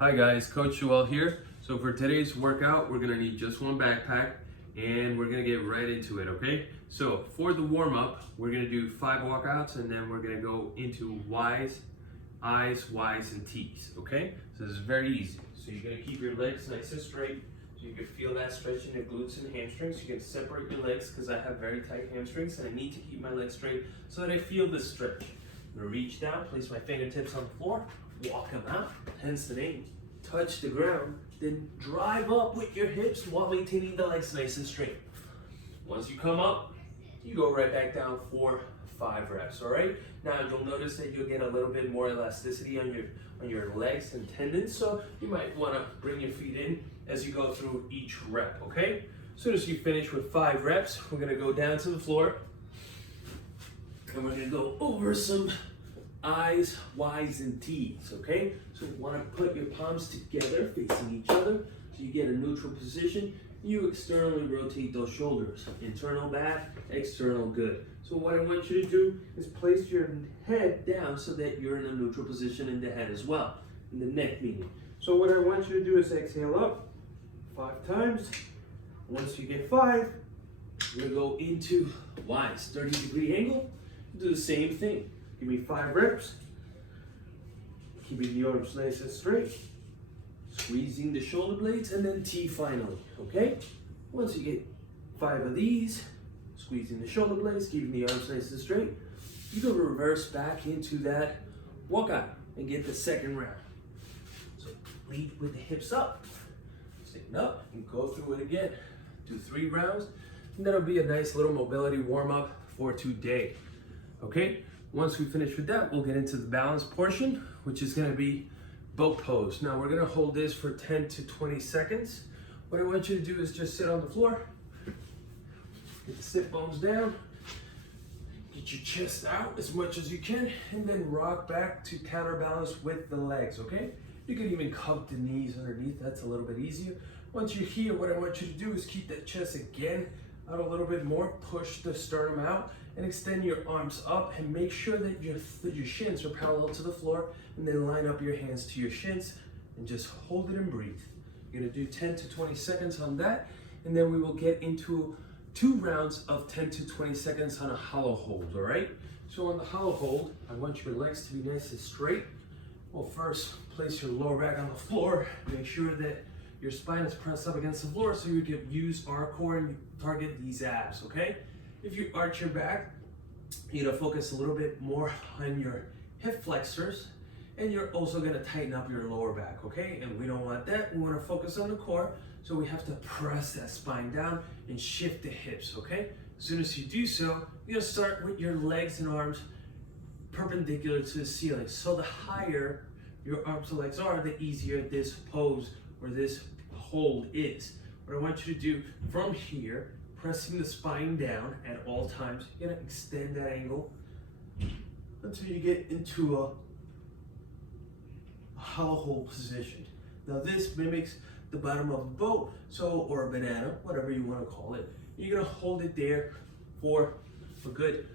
Hi guys, Coach Joel here. So for today's workout, we're gonna need just one backpack and we're gonna get right into it, okay? So for the warm up, we're gonna do 5 walkouts and then we're gonna go into Y's, I's, Y's, and T's, okay? So this is very easy. So you're gonna keep your legs nice and straight so you can feel that stretch in your glutes and hamstrings. You can separate your legs because I have very tight hamstrings and I need to keep my legs straight so that I feel the stretch. I'm gonna reach down, place my fingertips on the floor, walk them out, hence the name. Touch the ground, then drive up with your hips while maintaining the legs nice and straight. Once you come up, you go right back down for 5 reps, all right? Now you'll notice that you'll get a little bit more elasticity on your legs and tendons, so you might wanna bring your feet in as you go through each rep, okay? As soon as you finish with 5 reps, we're gonna go down to the floor, and we're gonna go over some I's, Y's, and T's, okay? So you wanna put your palms together, facing each other, so you get a neutral position. You externally rotate those shoulders. Internal bad, external good. So what I want you to do is place your head down so that you're in a neutral position in the head as well, in the neck meaning. So what I want you to do is exhale up 5 times. Once you get 5, you're gonna go into Y's, 30-degree angle. Do the same thing. Give me 5 reps. Keeping the arms nice and straight. Squeezing the shoulder blades, and then T finally, okay? Once you get 5 of these, squeezing the shoulder blades, keeping the arms nice and straight, you can reverse back into that walkout and get the second round. So lead with the hips up, stand up, and go through it again. Do 3 rounds, and that'll be a nice little mobility warm-up for today, okay? Once we finish with that, we'll get into the balance portion, which is gonna be boat pose. Now we're gonna hold this for 10 to 20 seconds. What I want you to do is just sit on the floor, get the sit bones down, get your chest out as much as you can, and then rock back to counterbalance with the legs, okay? You can even cup the knees underneath, that's a little bit easier. Once you're here, what I want you to do is keep that chest again out a little bit more, push the sternum out, and extend your arms up and make sure that your shins are parallel to the floor, and then line up your hands to your shins and just hold it and breathe. You're gonna do 10 to 20 seconds on that, and then we will get into 2 rounds of 10 to 20 seconds on a hollow hold, all right? So on the hollow hold, I want your legs to be nice and straight. Well, first, place your lower back on the floor. Make sure that your spine is pressed up against the floor so you can use our core and target these abs, okay? If you arch your back, you're gonna focus a little bit more on your hip flexors, and you're also gonna tighten up your lower back, okay? And we don't want that, we wanna focus on the core, so we have to press that spine down and shift the hips, okay? As soon as you do so, you're gonna start with your legs and arms perpendicular to the ceiling. So the higher your arms and legs are, the easier this pose or this hold is. What I want you to do from here, pressing the spine down at all times, you're gonna extend that angle until you get into a hollow hold position. Now this mimics the bottom of a boat, or a banana, whatever you wanna call it. You're gonna hold it there for a good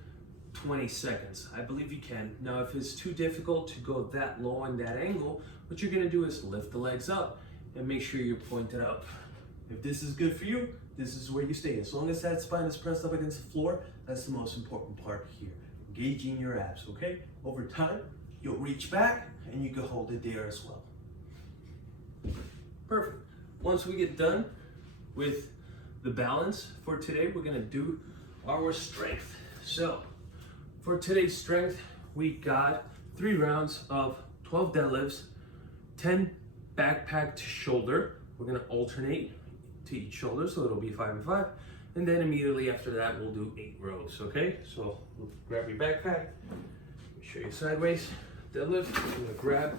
20 seconds. I believe you can. Now if it's too difficult to go that low on that angle, what you're gonna do is lift the legs up and make sure you're pointed up. If this is good for you, this is where you stay. As long as that spine is pressed up against the floor, that's the most important part here. Engaging your abs, okay? Over time, you'll reach back and you can hold it there as well. Perfect. Once we get done with the balance for today, we're gonna do our strength. So, for today's strength, we got 3 rounds of 12 deadlifts, 10 backpack to shoulder. We're gonna alternate to each shoulder, so it'll be 5 and 5. And then immediately after that, we'll do 8 rows, okay? So grab your backpack, show you sideways, deadlift. You're gonna grab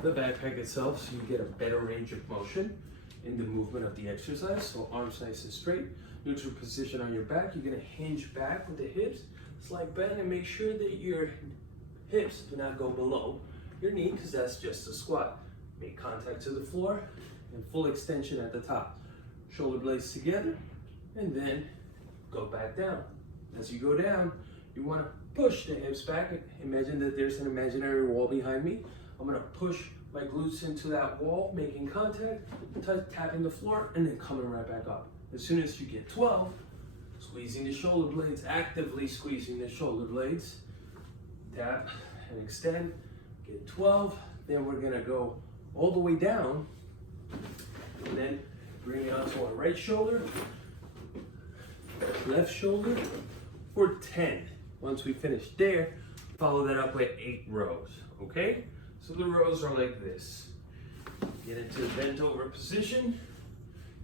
the backpack itself so you get a better range of motion in the movement of the exercise. So arms nice and straight, neutral position on your back. You're gonna hinge back with the hips, slight bend, and make sure that your hips do not go below your knee, because that's just a squat. Make contact to the floor and full extension at the top. Shoulder blades together, and then go back down. As you go down, you want to push the hips back. Imagine that there's an imaginary wall behind me. I'm going to push my glutes into that wall, making contact, tapping the floor, and then coming right back up. As soon as you get 12, squeezing the shoulder blades, actively squeezing the shoulder blades, tap and extend, get 12, then we're gonna go all the way down, and then bring it onto our right shoulder, left shoulder for 10. Once we finish there, follow that up with 8 rows, okay? So the rows are like this. Get into bent over position,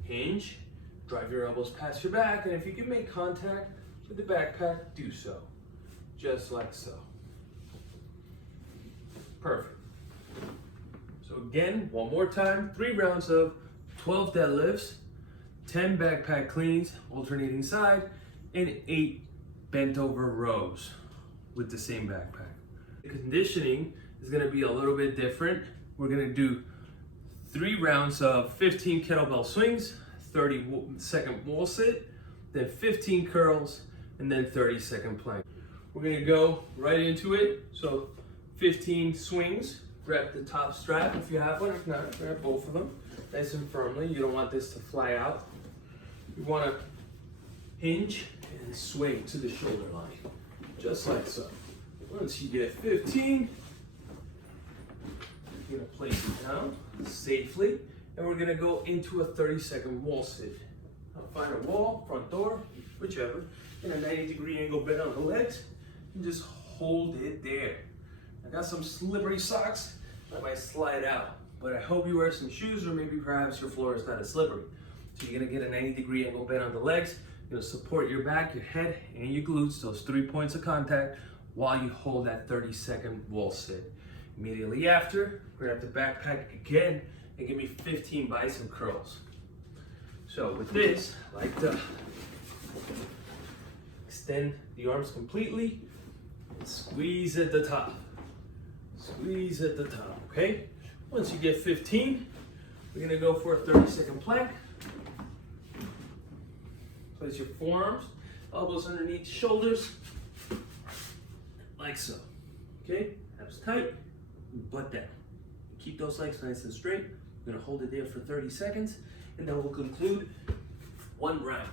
hinge, drive your elbows past your back, and if you can make contact with the backpack, do so. Just like so. Perfect. So again, one more time, 3 rounds of 12 deadlifts, 10 backpack cleans, alternating side, and 8 bent over rows with the same backpack. The conditioning is gonna be a little bit different. We're gonna do 3 rounds of 15 kettlebell swings, 30-second wall sit, then 15 curls, and then 30-second plank. We're gonna go right into it. So 15 swings, grab the top strap if you have one, if not, grab both of them, nice and firmly. You don't want this to fly out. You wanna hinge and swing to the shoulder line, just like so. Once you get 15, you're gonna place it down safely, and we're gonna go into a 30-second wall sit. Now find a wall, front door, whichever, and a 90-degree angle bend on the legs, and just hold it there. I got some slippery socks that might slide out, but I hope you wear some shoes, or maybe perhaps your floor is not as slippery. So you're gonna get a 90-degree angle bend on the legs. You're gonna support your back, your head, and your glutes, those 3 points of contact, while you hold that 30-second wall sit. Immediately after, we're gonna have to backpack again and give me 15 bicep curls. So with this, I like to extend the arms completely and squeeze at the top. Squeeze at the top, okay? Once you get 15, we're gonna go for a 30-second plank. Place your forearms, elbows underneath shoulders, like so, okay? Abs tight, butt down. Keep those legs nice and straight. We're gonna hold it there for 30 seconds, and then we'll conclude 1 round.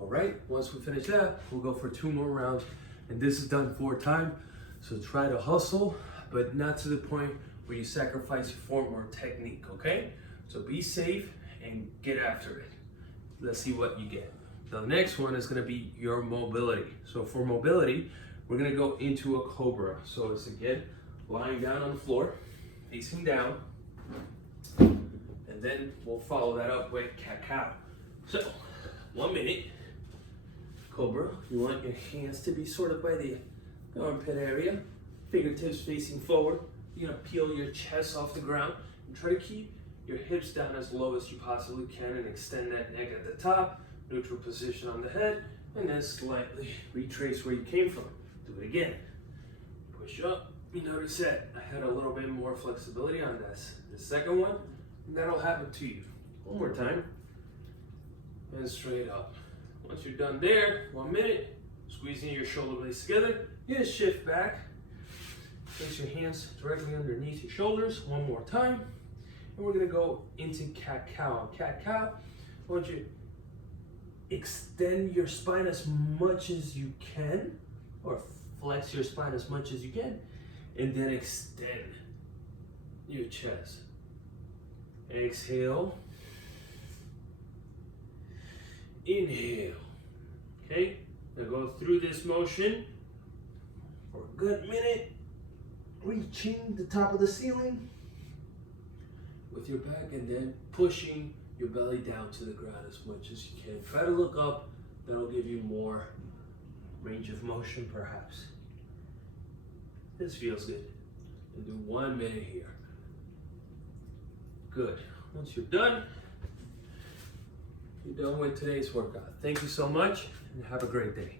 All right, once we finish that, we'll go for 2 more rounds, and this is done 4 times, so try to hustle, but not to the point where you sacrifice your form or technique, okay? So be safe and get after it. Let's see what you get. The next one is gonna be your mobility. So for mobility, we're gonna go into a cobra. So it's again, lying down on the floor, facing down, and then we'll follow that up with cat-cow. So, 1 minute, cobra. You want your hands to be sort of by the armpit area, fingertips facing forward. You're gonna peel your chest off the ground and try to keep your hips down as low as you possibly can and extend that neck at the top, neutral position on the head, and then slightly retrace where you came from. Do it again. Push up. You notice that I had a little bit more flexibility on this. The second one, that'll happen to you. One more time. And straight up. Once you're done there, 1 minute, squeezing your shoulder blades together, you're gonna shift back. Place your hands directly underneath your shoulders. 1 more time. And we're gonna go into cat-cow. Cat-cow, I want you to extend your spine as much as you can, or flex your spine as much as you can, and then extend your chest. Exhale. Inhale. Okay? Now go through this motion for a good minute, reaching the top of the ceiling with your back, and then pushing your belly down to the ground as much as you can. Try to look up. That'll give you more range of motion, perhaps. This feels good. And do 1 minute here. Good. Once you're done with today's workout. Thank you so much, and have a great day.